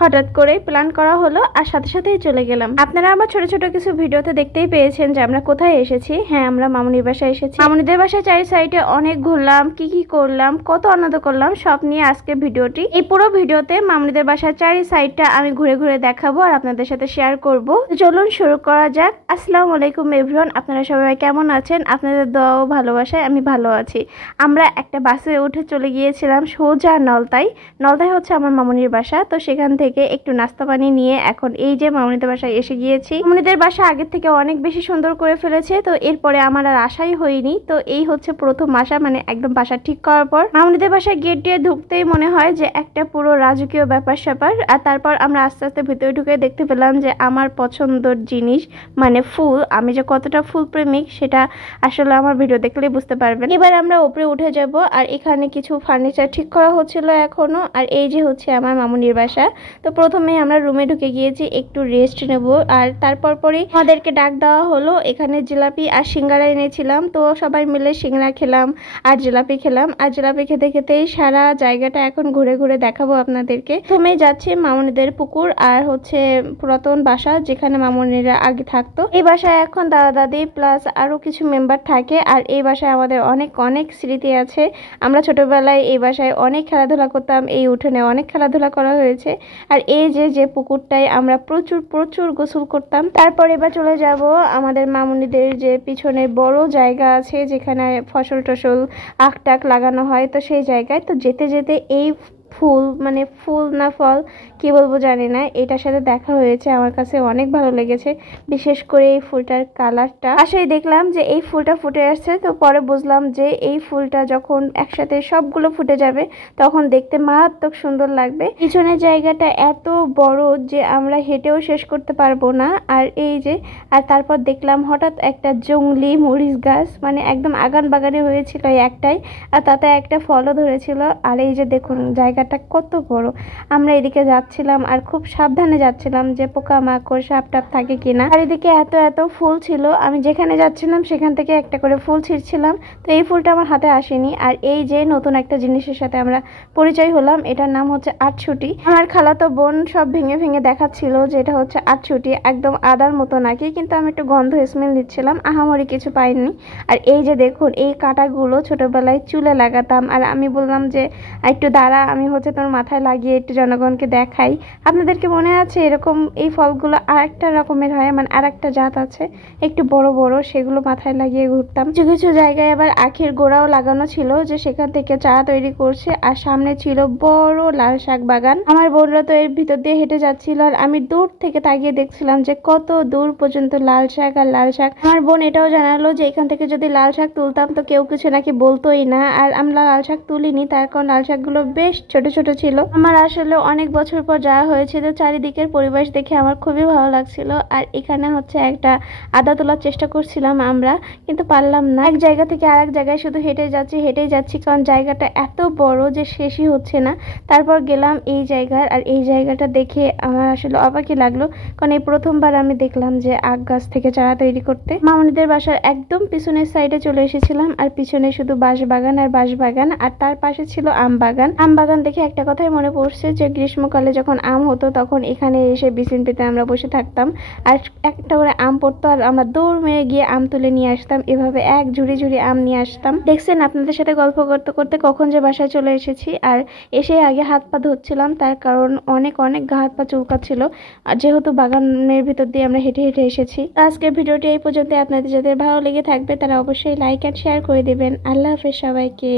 হঠাৎ করে প্ল্যান করা হলো আর সাথে সাথেই চলে গেলাম। আপনারা আমার ছোট ছোট কিছু ভিডিওতে দেখতেই পেয়েছেন যে আমরা কোথায় এসেছি। হ্যাঁ, আমরা মামুনির বাসায় এসেছি। মামুনিদের বাসায় চারি সাইডে অনেক ঘুরলাম, কি কি করলাম, কত আনন্দ করলাম সব নিয়ে আজকে ভিডিওটি। এই পুরো ভিডিওতে মামুনিদের বাসায় চারি সাইডটা আমি ঘুরে ঘুরে দেখাবো আর আপনাদের সাথে শেয়ার করব। চলুন শুরু করা যাক। আসসালামু আলাইকুম এভরিওয়ান, আপনারা সবাই কেমন আছেন? আপনাদের দোয়া ও ভালোবাসায় আমি ভালো আছি। আমরা একটা বাসে উঠে চলে গিয়েছিলাম সোজা নলতায়। নলতায় হচ্ছে আমার মামুনির বাসা। তো সেখান থেকে একটু নাস্তা পানি নিয়ে এখন এই যে মামুনিদের বাসায় এসে গিয়েছি। মামুনিদের বাসা আগের থেকে অনেক বেশি সুন্দর করে ফেলেছে। তো এরপরে আমার আর আশাই হয়নি। তো এই হচ্ছে প্রথম আসা, মানে একদম বাসা ঠিক করার পর মামুনিদের বাসায় গেট দিয়ে ঢুকতেই মনে হয় যে একটা পুরো রাজকীয় ব্যাপার স্যাপার। আর তারপর আমরা আস্তে আস্তে ভিতরে ঢুকে দেখতে পেলাম যে আমার পছন্দের জিনিস মানে ফুল, আমি যে কতটা ফুল প্রেমিক সেটা আসলে আমার ভিডিও দেখলেই বুঝতে পারবেন। এবার আমরা উপরে উঠে যাব আর এখানে কিছু ফার্নিচার ঠিক করা হচ্ছিল এখনো। আর এই যে হচ্ছে আমার মামুনির বাসা। তো প্রথমে আমরা রুমে ঢুকে গিয়েছি একটু রেস্ট নেব আর তারপর পরে আমাদেরকে ডাক দেওয়া হলো। এখানে জিলাপি আর সিঙ্গারা এনেছিলাম। তো সবাই মিলে সিঙ্গারা খেলাম আর জিলাপি খেলাম। আর জিলাপি খেতে খেতেই সারা জায়গাটা এখন ঘুরে ঘুরে দেখাবো আপনাদেরকে। প্রথমে যাচ্ছে মামুনিদের পুকুর আর হচ্ছে পুরাতন বাসা যেখানে মামুনিরা আগে থাকতো। এই বাসায় এখন দাদা দাদি প্লাস আরো কিছু মেম্বার থাকে। আর এই বাসায় আমাদের অনেক অনেক স্মৃতি আছে। আমরা ছোটবেলায় এই বাসায় অনেক খেলাধুলা করতাম, এই উঠোনে অনেক খেলাধুলা করা হয়েছে। আর এই যে পুকুরটায় আমরা প্রচুর প্রচুর গোসল করতাম। তারপর এবার চলে যাব আমাদের মামুনিদের যে পিছনে বড় জায়গা আছে যেখানে ফসল টসল আখ টাক লাগানো হয়। তো সেই জায়গায় তো যেতে যেতে এই ফুল মানে ফুল না ফল কি বলবো জানি না, এটার সাথে দেখা হয়েছে। আমার কাছে অনেক ভালো লেগেছে, বিশেষ করে এই ফুলটার কালারটা। আসলে দেখলাম যে এই ফুলটা ফুটে আসছে। তো পরে বুঝলাম যে এই ফুলটা যখন একসাথে সবগুলো ফুটে যাবে তখন দেখতে মারাত্মক সুন্দর লাগবে। পিছনের জায়গাটা এত বড় যে আমরা হেঁটেও শেষ করতে পারবো না। আর এই যে আর তারপর দেখলাম হঠাৎ একটা জংলি মরিচ গাছ, মানে একদম আগান বাগানে হয়েছিল একটাই, আর তাতে একটা ফলও ধরেছিল। আর এই যে দেখুন জায়গাটা কত বড়। আমরা এদিকে যাচ্ছিলাম আর খুব সাবধানে যাচ্ছিলাম যে পোকা মাকড় সাপ টাপ থাকে কিনা। আর এদিকে এত এত ফুল ছিল, আমি যেখানে যাচ্ছিলাম সেখান থেকে একটা করে ফুল ছিঁড়ছিলাম। তো এই ফুলটা আমার হাতে আসেনি। আর এই যে নতুন একটা জিনিসের সাথে আমরা পরিচয় হলাম, এটার নাম হচ্ছে আটছুটি। আমার খালাতো বোন সব ভেঙে ভেঙে দেখাচ্ছিল যে এটা হচ্ছে আটছুটি, একদম আদার মতো নাকি, কিন্তু আমি একটু গন্ধ স্মেল নিচ্ছিলাম, আহামরি কিছু পাইনি। আর এই যে দেখুন এই কাঁটাগুলো ছোটবেলায় চুলে লাগাতাম। আর আমি বললাম যে একটু দাঁড়া, আমি হচ্ছে তোমার মাথায় লাগিয়ে একটু জনগণকে দেখাই। আপনাদেরকে মনে আছে এরকম এই ফলগুলো আরেকটা রকমের হয়, মানে আরেকটা জাত আছে একটু বড় বড়, সেগুলো মাথায় লাগিয়ে ঘুরতাম। কিছু কিছু জায়গায় আবার আখের গোড়াও লাগানো ছিল যে সেখান থেকে চারা তৈরি করছে। আর সামনে ছিল বড় লাল শাক বাগান। আমার বোনরা তো এর ভিতর দিয়ে হেঁটে যাচ্ছিল আর আমি দূর থেকে তাকিয়ে দেখছিলাম যে কত দূর পর্যন্ত লাল শাক আর লাল শাক। আমার বোন এটাও জানালো যে এখান থেকে যদি লাল শাক তুলতাম তো কেউ কিছু নাকি বলতোই না। আর আমরা লাল শাক তুলিনি, তার কারণ লাল শাকগুলো বেশ ছোট ছোট ছিল। আমার আসলে অনেক বছর পর যাওয়া হয়েছে, তো চারিদিকের পরিবেশ দেখে আমার খুবই ভালো লাগছিল। আর এখানে হচ্ছে একটা আদা তোলার চেষ্টা করছিলাম আমরা, কিন্তু পারলাম না। এক জায়গা থেকে আরেক জায়গায় শুধু হেঁটেই যাচ্ছি কারণ জায়গাটা এত বড় যে শেষই হচ্ছে না। তারপর গেলাম এই জায়গায় আর এই জায়গাটা দেখে আমার আসলে অবাকই লাগলো, কারণ এই প্রথমবার আমি দেখলাম যে আখ গাছ থেকে চারা তৈরি করতে। মামুনিদের বাসার একদম পিছনের সাইডে চলে এসেছিলাম আর পিছনে শুধু বাঁশ বাগান আর বাঁশ বাগান, আর তার পাশে ছিল আম বাগান। আম বাগান দেখে একটা কথাই মনে পড়ছে যে গ্রীষ্মকালে যখন আম হতো তখন এখানে এসে বিছিন পেতে আমরা বসে থাকতাম আর একটা করে আম পড়তো আর আমরা দৌড় মেরে গিয়ে আম তুলে নিয়ে আসতাম। এভাবে এক ঝুড়ি ঝুড়ি আম নিয়ে আসতাম। দেখছেন আপনাদের সাথে গল্প করতে করতে কখন যে বাসায় চলে এসেছি। আর এসে আগে হাত পা ধুচ্ছিলাম, তার কারণ অনেক অনেক গা হাত পা চুলকাচ্ছিল, আর যেহেতু বাগানের ভিতর দিয়ে আমরা হেঁটে হেঁটে এসেছি। আজকের ভিডিওটি এই পর্যন্ত। আপনাদের যাদের ভালো লেগে থাকবে তারা অবশ্যই লাইক এন্ড শেয়ার করে দেবেন। আল্লাহ হাফেজ সবাইকে।